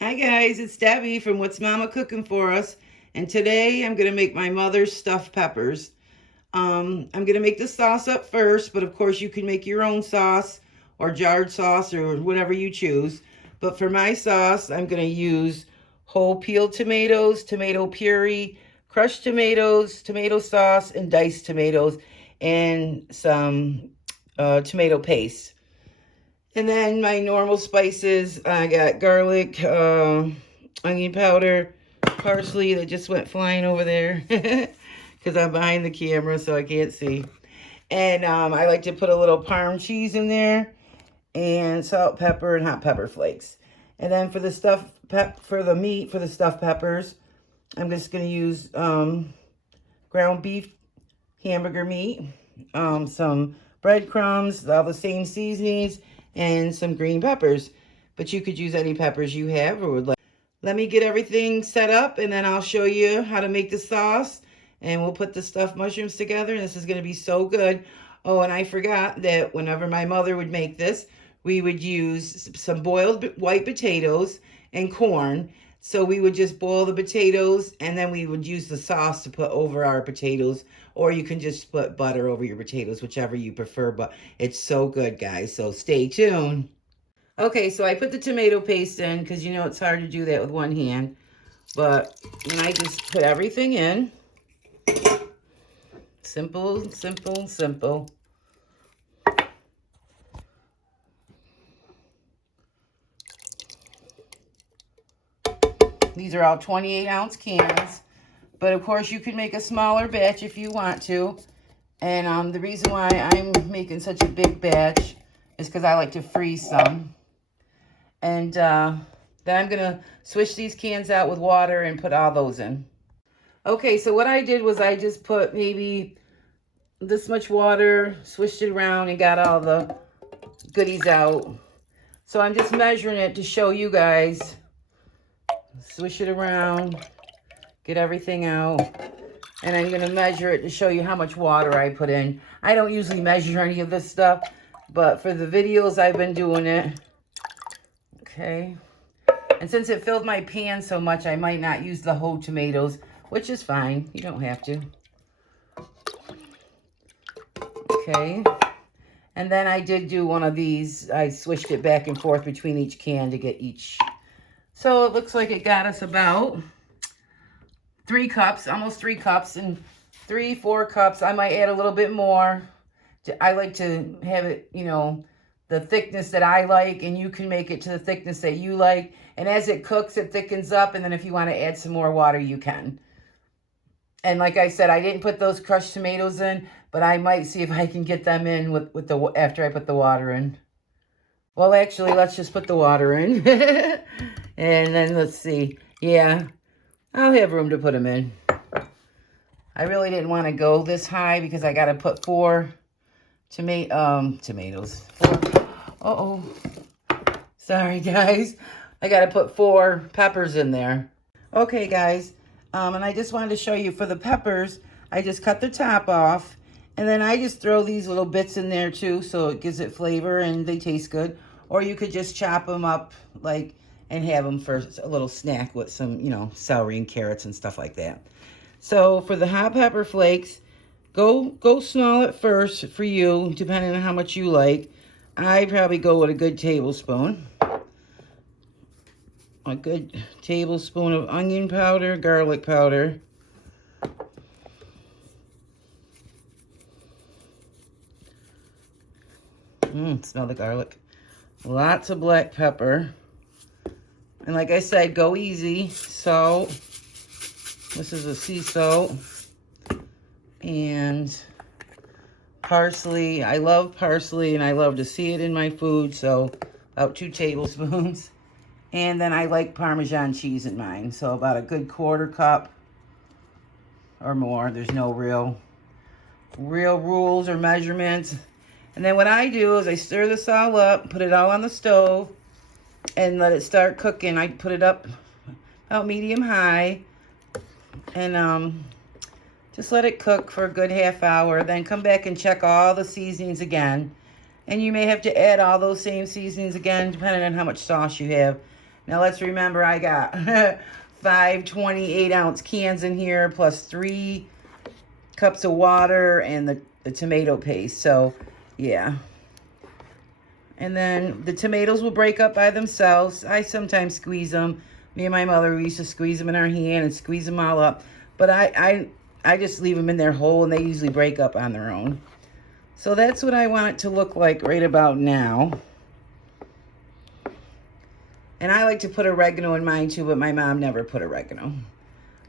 Hi guys, it's Debbie from What's Mama Cooking For Us, and today I'm going to make my mother's stuffed peppers. I'm going to make the sauce up first, but of course you can make your own sauce or jarred sauce or whatever you choose. But for my sauce, I'm going to use whole peeled tomatoes, tomato puree, crushed tomatoes, tomato sauce, and diced tomatoes, and some tomato paste. And then my normal spices, I got garlic, onion powder, parsley that just went flying over there because I'm behind the camera so I can't see. And I like to put a little Parm cheese in there and salt, pepper, and hot pepper flakes. And then for the meat, for the stuffed peppers, I'm just going to use ground beef hamburger meat, some breadcrumbs, all the same seasonings, and some green peppers. But you could use any peppers you have or would like. Let me get everything set up and then I'll show you how to make the sauce. And we'll put the stuffed mushrooms together. And this is going to be so good. Oh, and I forgot that whenever my mother would make this, we would use some boiled white potatoes and corn. So we would just boil the potatoes and then we would use the sauce to put over our potatoes. Or you can just put butter over your potatoes, whichever you prefer. But it's so good, guys. So stay tuned. Okay, so I put the tomato paste in because you know it's hard to do that with one hand. But and I just put everything in. Simple, simple, simple. These are all 28-ounce cans. But of course, you can make a smaller batch if you want to. And the reason why I'm making such a big batch is because I like to freeze some. And then I'm going to swish these cans out with water and put all those in. Okay, so what I did was I just put maybe this much water, swished it around, and got all the goodies out. So I'm just measuring it to show you guys. Swish it around, get everything out. And I'm going to measure it to show you how much water I put in. I don't usually measure any of this stuff, but for the videos I've been doing it. Okay. And since it filled my pan so much, I might not use the whole tomatoes, which is fine. You don't have to. Okay. And then I did do one of these. I switched it back and forth between each can to get each. So it looks like it got us about 3 cups, almost 3 cups, and 3-4 cups. I might add a little bit more. I like to have it, you know, the thickness that I like, and you can make it to the thickness that you like. And as it cooks, it thickens up, and then if you want to add some more water, you can. And like I said, I didn't put those crushed tomatoes in, but I might see if I can get them in with the after I put the water in. Well, actually, let's just put the water in. And then let's see. Yeah, I'll have room to put them in. I really didn't want to go this high because I got to put 4 tomatoes. 4. Uh-oh. Sorry, guys. I got to put 4 peppers in there. Okay, guys. And I just wanted to show you for the peppers, I just cut the top off. And then I just throw these little bits in there too, so it gives it flavor and they taste good. Or you could just chop them up like and have them for a little snack with some, you know, celery and carrots and stuff like that. So for the hot pepper flakes, go small at first for you, depending on how much you like. I probably go with a good tablespoon. A good tablespoon of onion powder, garlic powder. Smell the garlic. Lots of black pepper. And like I said, go easy. Salt. This is a sea salt. And parsley. I love parsley and I love to see it in my food. So about 2 tablespoons. And then I like Parmesan cheese in mine. So about a good 1/4 cup or more. There's no real rules or measurements. And then what I do is I stir this all up, put it all on the stove, and let it start cooking. I put it up about medium-high, and just let it cook for a good half hour. Then come back and check all the seasonings again. And you may have to add all those same seasonings again, depending on how much sauce you have. Now let's remember I got 5 28-ounce cans in here plus 3 cups of water and the tomato paste. So, yeah. And then the tomatoes will break up by themselves. I sometimes squeeze them. Me and my mother, we used to squeeze them in our hand and squeeze them all up. But I just leave them in there whole, and they usually break up on their own. So that's what I want it to look like right about now. And I like to put oregano in mine too, but my mom never put oregano.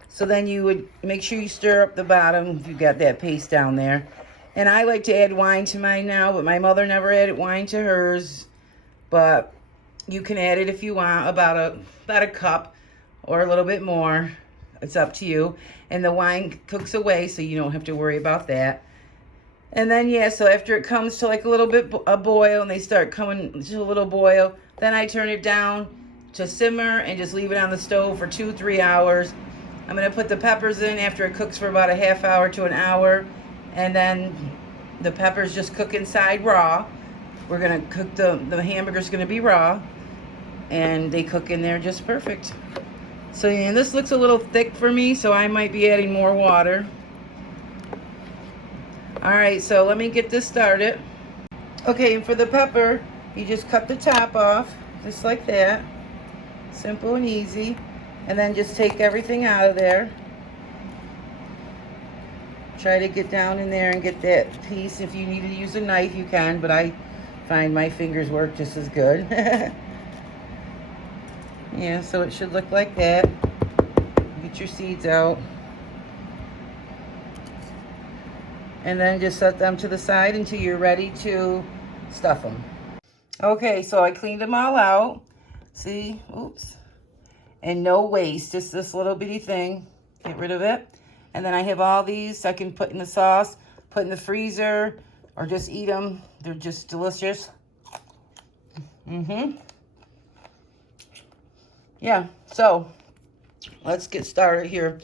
So then you would make sure you stir up the bottom if you got that paste down there. And I like to add wine to mine now, but my mother never added wine to hers. But you can add it if you want, about a cup or a little bit more. It's up to you. And the wine cooks away, so you don't have to worry about that. And then, yeah, so after it comes to like a little bit a boil and they start coming to a little boil, then I turn it down to simmer and just leave it on the stove for 2-3 hours. I'm going to put the peppers in after it cooks for about a half hour to an hour. And then the peppers just cook inside raw. We're going to cook the hamburger's going to be raw. And they cook in there just perfect. So, yeah, this looks a little thick for me, so I might be adding more water. All right, so let me get this started. Okay, and for the pepper, you just cut the top off, just like that. Simple and easy. And then just take everything out of there. Try to get down in there and get that piece. If you need to use a knife, you can, but I find my fingers work just as good. Yeah, so it should look like that. Get your seeds out. And then just set them to the side until you're ready to stuff them. Okay, so I cleaned them all out. See? Oops. And no waste, just this little bitty thing. Get rid of it. And then I have all these I can put in the sauce, put in the freezer, or just eat them. They're just delicious. Yeah, so let's get started here.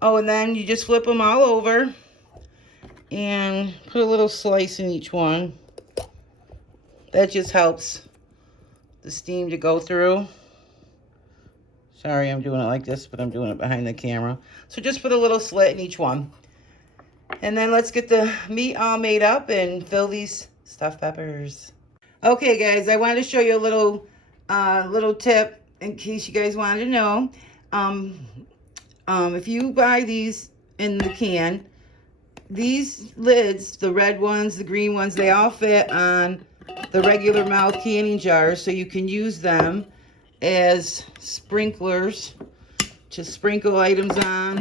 Oh, and then you just flip them all over and put a little slice in each one. That just helps the steam to go through. Sorry, I'm doing it like this, but I'm doing it behind the camera. So just put a little slit in each one. And then let's get the meat all made up and fill these stuffed peppers. Okay, guys, I wanted to show you a little tip in case you guys wanted to know. If you buy these in the can, these lids, the red ones, the green ones, they all fit on the regular mouth canning jars, so you can use them as sprinklers to sprinkle items on,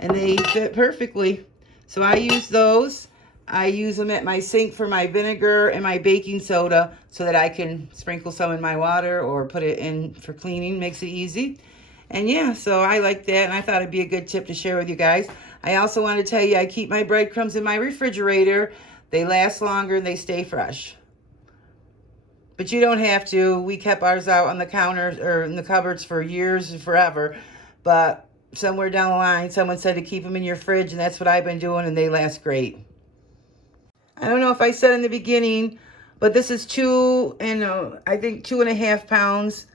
and they fit perfectly. So I use those. I use them at my sink for my vinegar and my baking soda so that I can sprinkle some in my water or put it in for cleaning. Makes it easy. And yeah, so I like that, and I thought it'd be a good tip to share with you guys. I also want to tell you I keep my breadcrumbs in my refrigerator. They last longer and they stay fresh. But you don't have to. We kept ours out on the counters or in the cupboards for years and forever. But somewhere down the line, someone said to keep them in your fridge, and that's what I've been doing, and they last great. I don't know if I said in the beginning, but this is I think 2.5 pounds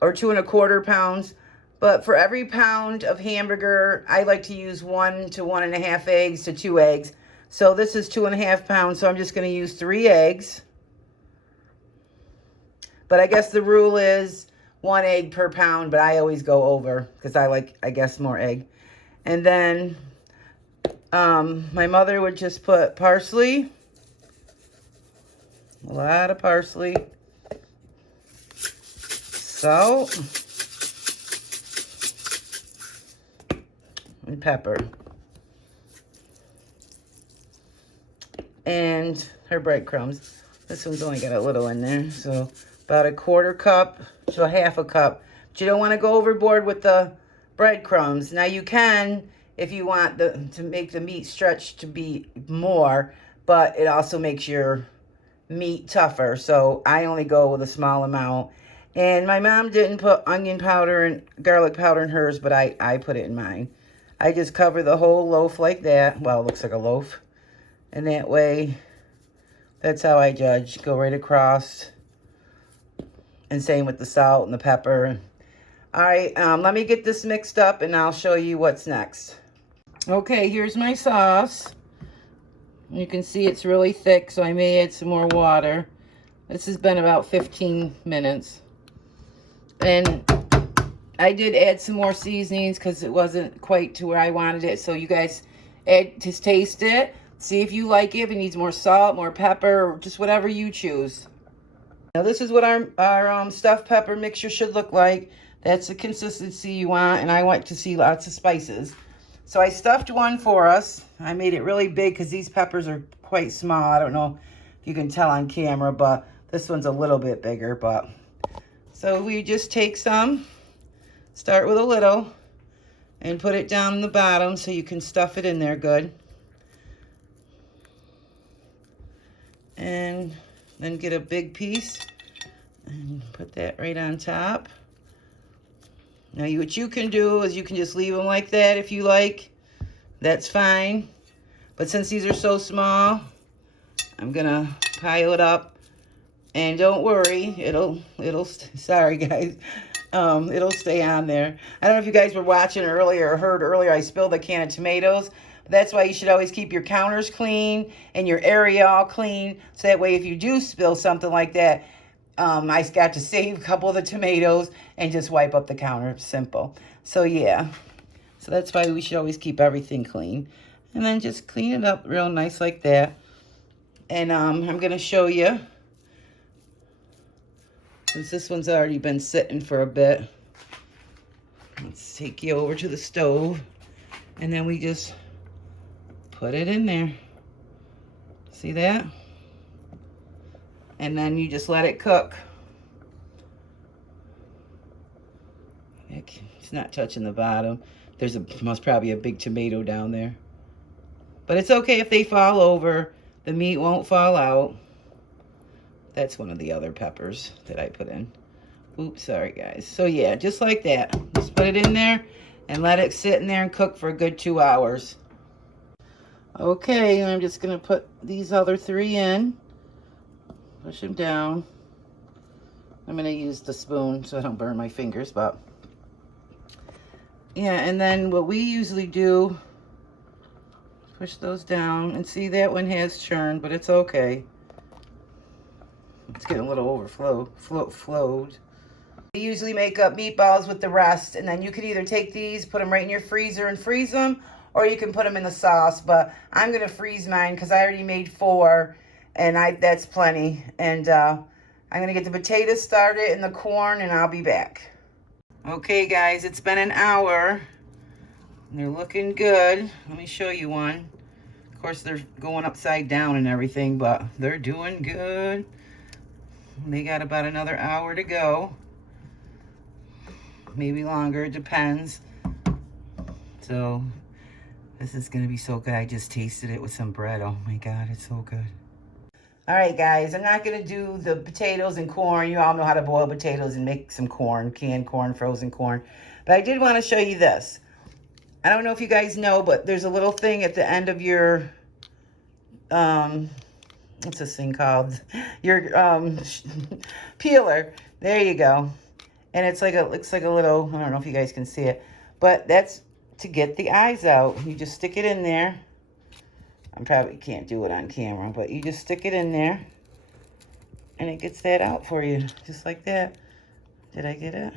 or 2.25 pounds. But for every pound of hamburger, I like to use 1 to 1.5 eggs to 2 eggs. So this is 2.5 pounds, so I'm just going to use 3 eggs. But I guess the rule is 1 egg per pound, but I always go over because I like, I guess, more egg. And then my mother would just put parsley, a lot of parsley, salt, and pepper. And her breadcrumbs. This one's only got a little in there, so about 1/4 cup to 1/2 cup. But you don't want to go overboard with the breadcrumbs. Now you can if you want to make the meat stretch to be more, but it also makes your meat tougher. So I only go with a small amount. And my mom didn't put onion powder and garlic powder in hers, but I put it in mine. I just cover the whole loaf like that. Well, it looks like a loaf. And that way, that's how I judge. Go right across. And same with the salt and the pepper. All right, let me get this mixed up and I'll show you what's next. Okay, here's my sauce. You can see it's really thick, so I may add some more water. This has been about 15 minutes. And I did add some more seasonings because it wasn't quite to where I wanted it. So you guys just taste it. See if you like it. If it needs more salt, more pepper, or just whatever you choose. Now this is what our stuffed pepper mixture should look like. That's the consistency you want, and I want to see lots of spices. So I stuffed one for us. I made it really big because these peppers are quite small. I don't know if you can tell on camera, but this one's a little bit bigger. But so we just take some, start with a little, and put it down in the bottom so you can stuff it in there good. And then get a big piece and put that right on top. Now what you can do is you can just leave them like that if you like. That's fine. But since these are so small, I'm gonna pile it up. And don't worry, sorry guys, it'll stay on there. I don't know if you guys were watching earlier or heard earlier, I spilled a can of tomatoes. That's why you should always keep your counters clean and your area all clean. So that way if you do spill something like that, I got to save a couple of the tomatoes and just wipe up the counter. Simple. So yeah. So that's why we should always keep everything clean. And then just clean it up real nice like that. And I'm going to show you. Since this one's already been sitting for a bit. Let's take you over to the stove. And then we just put it in there. See that? And then you just let it cook. It's not touching the bottom. There's most probably a big tomato down there. But it's okay if they fall over. The meat won't fall out. That's one of the other peppers that I put in. Oops, sorry guys. So yeah, just like that. Just put it in there and let it sit in there and cook for a good 2 hours. Okay, I'm just going to put these other 3 in. Push them down. I'm going to use the spoon so I don't burn my fingers, but yeah, and then what we usually do, push those down, and see that one has churned, but it's okay. It's getting a little flowed. We usually make up meatballs with the rest, and then you could either take these, put them right in your freezer and freeze them, or you can put them in the sauce, but I'm going to freeze mine because I already made 4. And that's plenty. And I'm going to get the potatoes started and the corn, and I'll be back. Okay, guys, it's been an hour. And they're looking good. Let me show you one. Of course, they're going upside down and everything, but they're doing good. They got about another hour to go. Maybe longer, it depends. So, this is going to be so good. I just tasted it with some bread. Oh, my God, it's so good. All right, guys, I'm not going to do the potatoes and corn. You all know how to boil potatoes and make some corn, canned corn, frozen corn. But I did want to show you this. I don't know if you guys know, but there's a little thing at the end of your, what's this thing called? Your peeler. There you go. And it's like looks like a little, I don't know if you guys can see it, but that's to get the eyes out. You just stick it in there. I probably can't do it on camera, but you just stick it in there and it gets that out for you, just like that. Did I get it?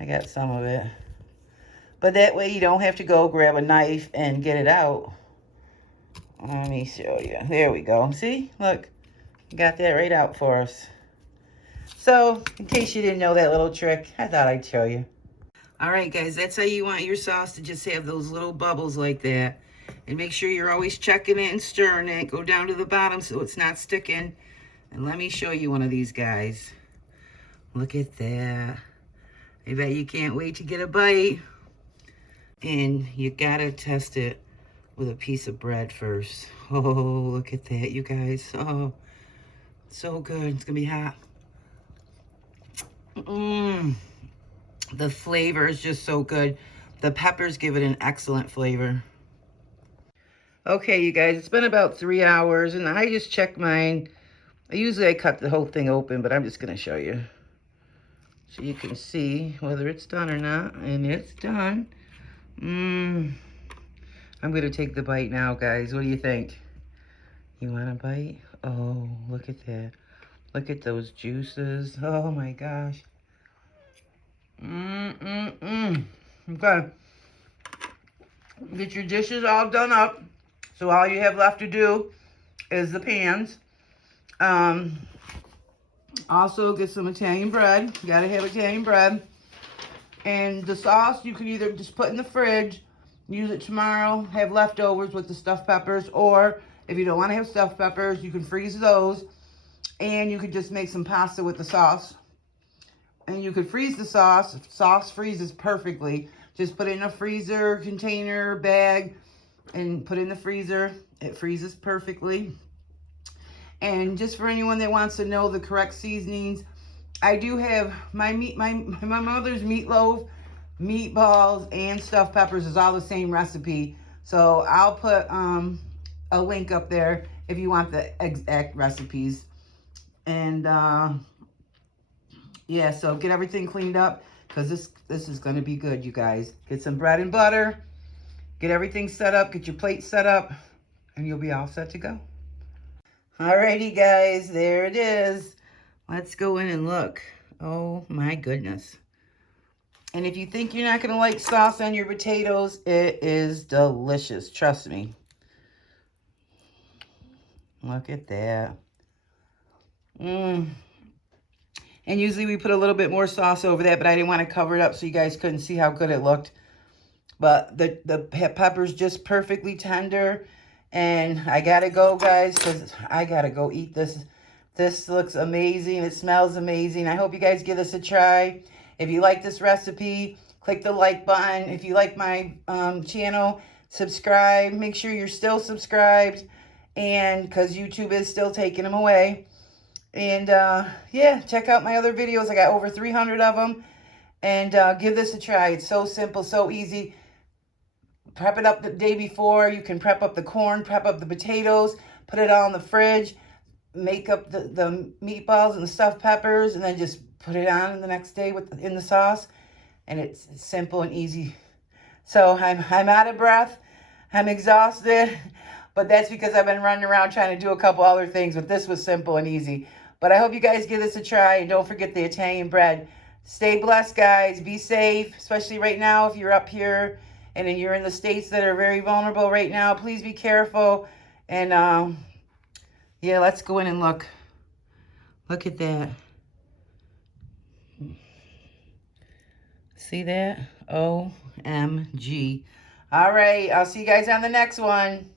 I got some of it. But that way you don't have to go grab a knife and get it out. Let me show you. There we go. See? Look, got that right out for us. So, in case you didn't know that little trick, I thought I'd show you. All right, guys, that's how you want your sauce to just have those little bubbles like that. And make sure you're always checking it and stirring it. Go down to the bottom so it's not sticking. And let me show you one of these guys. Look at that. I bet you can't wait to get a bite. And you gotta test it with a piece of bread first. Oh, look at that, you guys. Oh, so good. It's gonna be hot. The flavor is just so good. The peppers give it an excellent flavor. Okay, you guys, it's been about 3 hours, and I just checked mine Usually I cut the whole thing open, but I'm just going to show you. So you can see whether it's done or not. And it's done. I'm going to take the bite now, guys. What do you think? You want a bite? Oh, look at that. Look at those juices. Oh my gosh. Okay. Get your dishes all done up. So all you have left to do is the pans. Also get some Italian bread. You gotta have Italian bread. And the sauce you can either just put in the fridge, use it tomorrow, have leftovers with the stuffed peppers, or if you don't want to have stuffed peppers, you can freeze those, and you could just make some pasta with the sauce. And you could freeze the sauce. Sauce freezes perfectly. Just put it in a freezer container, bag, and put it in the freezer. It freezes perfectly. And just for anyone that wants to know the correct seasonings, I do have my mother's meatloaf, meatballs, and stuffed peppers is all the same recipe. So I'll put a link up there if you want the exact recipes. And yeah, so get everything cleaned up because this is going to be good, you guys. Get some bread and butter. Get everything set up. Get your plate set up. And you'll be all set to go. Alrighty, guys. There it is. Let's go in and look. Oh, my goodness. And if you think you're not going to like sauce on your potatoes, it is delicious. Trust me. Look at that. And usually we put a little bit more sauce over that, but I didn't want to cover it up so you guys couldn't see how good it looked. But the pepper's just perfectly tender. And I got to go, guys, because I got to go eat this. This looks amazing. It smells amazing. I hope you guys give this a try. If you like this recipe, click the like button. If you like my channel, subscribe. Make sure you're still subscribed. And because YouTube is still taking them away. And yeah, check out my other videos. I got over 300 of them. And give this a try. It's so simple, so easy. Prep it up the day before. You can prep up the corn, prep up the potatoes, put it all in the fridge, make up the meatballs and the stuffed peppers, and then just put it on the next day in the sauce. And it's simple and easy. So I'm out of breath. I'm exhausted. But that's because I've been running around trying to do a couple other things. But this was simple and easy. But I hope you guys give this a try. And don't forget the Italian bread. Stay blessed, guys. Be safe, especially right now if you're up here and then you're in the states that are very vulnerable right now. Please be careful. And yeah, let's go in and look. Look at that. See that? OMG. All right, I'll see you guys on the next one.